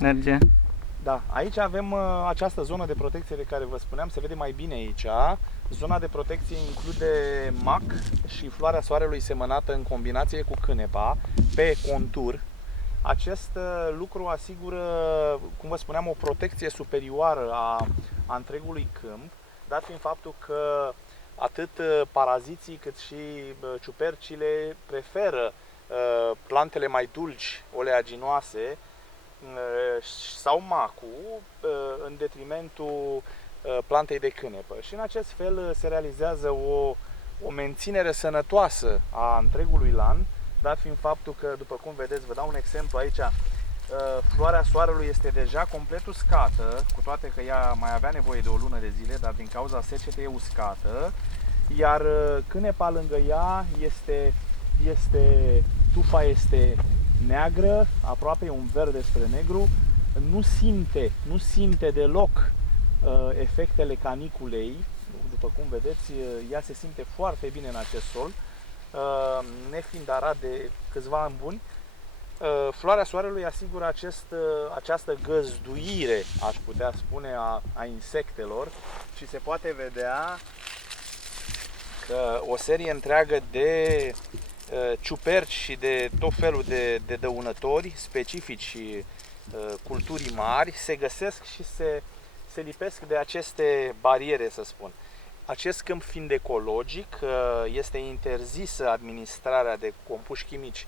Merge. Da, aici avem această zonă de protecție de care vă spuneam, se vede mai bine aici. Zona de protecție include mac și floarea soarelui semănată în combinație cu cânepa pe contur. Acest lucru asigură, cum vă spuneam, o protecție superioară a întregului câmp, dat fiind faptul că atât paraziții cât și ciupercile preferă plantele mai dulci, oleaginoase, sau macul în detrimentul plantei de cânepă. Și în acest fel se realizează o menținere sănătoasă a întregului lan, dat fiind faptul că, după cum vedeți, vă dau un exemplu aici, floarea soarelui este deja complet uscată, cu toate că ea mai avea nevoie de o lună de zile, dar din cauza secetei e uscată, iar cânepa lângă ea tufa este neagră, aproape un verde spre negru, nu simte deloc efectele caniculei. După cum vedeți, ea se simte foarte bine în acest sol, nefiind arat de câțiva ani buni. Floarea soarelui asigură această găzduire, aș putea spune, a insectelor și se poate vedea că o serie întreagă de ciuperci și de tot felul de dăunători specifici culturii mari se găsesc și se lipesc de aceste bariere, să spun. Acest câmp fiind ecologic, este interzisă administrarea de compuși chimici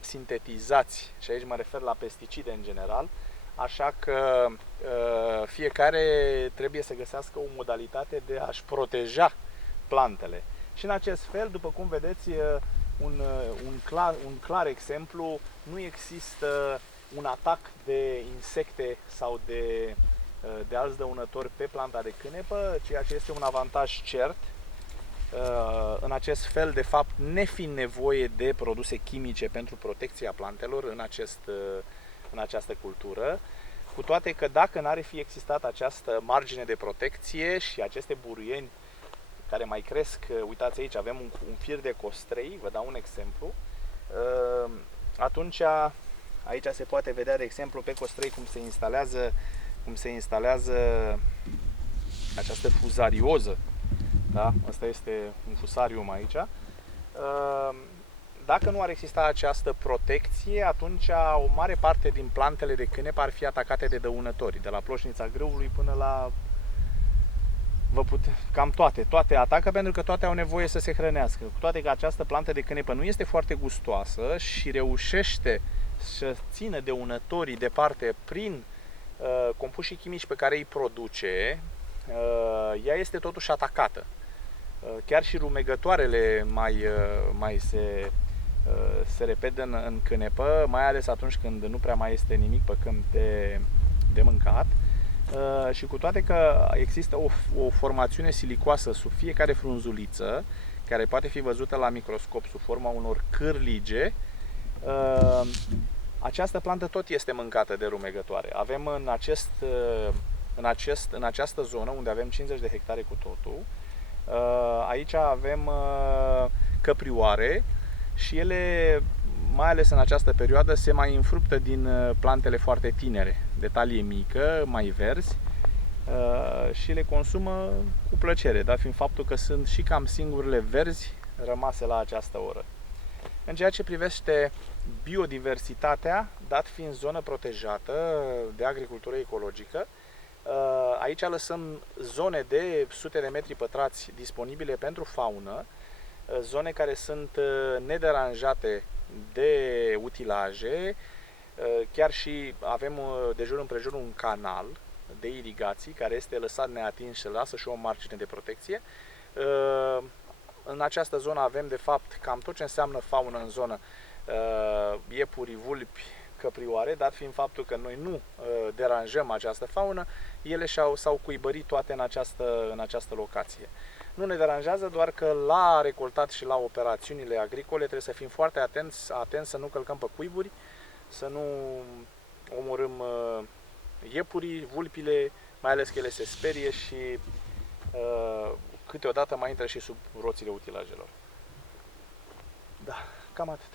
sintetizați, și aici mă refer la pesticide în general, așa că fiecare trebuie să găsească o modalitate de a-și proteja plantele. Și în acest fel, după cum vedeți, un clar exemplu, nu există un atac de insecte sau de alți dăunători pe planta de cânepă, ceea ce este un avantaj cert. În acest fel, de fapt, nefiind nevoie de produse chimice pentru protecția plantelor în această cultură, cu toate că dacă n-ar fi existat această margine de protecție și aceste buruieni care mai cresc, uitați aici, avem un fir de costrei, vă dau un exemplu, atunci aici se poate vedea, de exemplu, pe costrei cum se instalează această fuzarioză. Da? Asta este un fusarium aici. Dacă nu ar exista această protecție, atunci o mare parte din plantele de cânepă ar fi atacate de dăunători, de la ploșnița grâului până la cam toate atacă, pentru că toate au nevoie să se hrănească. Cu toate că această plantă de cânepă nu este foarte gustoasă și reușește să țină dăunătorii departe prin compușii chimici pe care îi produce, ea este totuși atacată. Chiar și rumegătoarele mai se repede în cânepă, mai ales atunci când nu prea mai este nimic pe câmp de mâncat. Și cu toate că există o formațiune silicoasă sub fiecare frunzuliță, care poate fi văzută la microscop sub forma unor cârlige, această plantă tot este mâncată de rumegătoare. Avem în această zonă, unde avem 50 de hectare cu totul, aici avem căprioare și ele, mai ales în această perioadă, se mai înfruptă din plantele foarte tinere, de talie mică, mai verzi, și le consumă cu plăcere, dat fiind faptul că sunt și cam singurele verzi rămase la această oră. În ceea ce privește biodiversitatea, dat fiind zonă protejată de agricultură ecologică, aici lăsăm zone de sute de metri pătrați disponibile pentru faună, zone care sunt nederanjate de utilaje, chiar și avem de jur împrejur un canal de irigații care este lăsat neatins și lasă și o margine de protecție. În această zonă avem de fapt cam tot ce înseamnă faună în zonă, iepuri, vulpi, căprioare, dat fiind faptul că noi nu deranjăm această faună, ele s-au cuibărit toate în această locație. Nu ne deranjează, doar că la recoltat și la operațiunile agricole trebuie să fim foarte atenți să nu călcăm pe cuiburi, să nu omorâm iepurii, vulpile, mai ales că ele se sperie și câteodată mai intră și sub roțile utilajelor. Da, cam atât.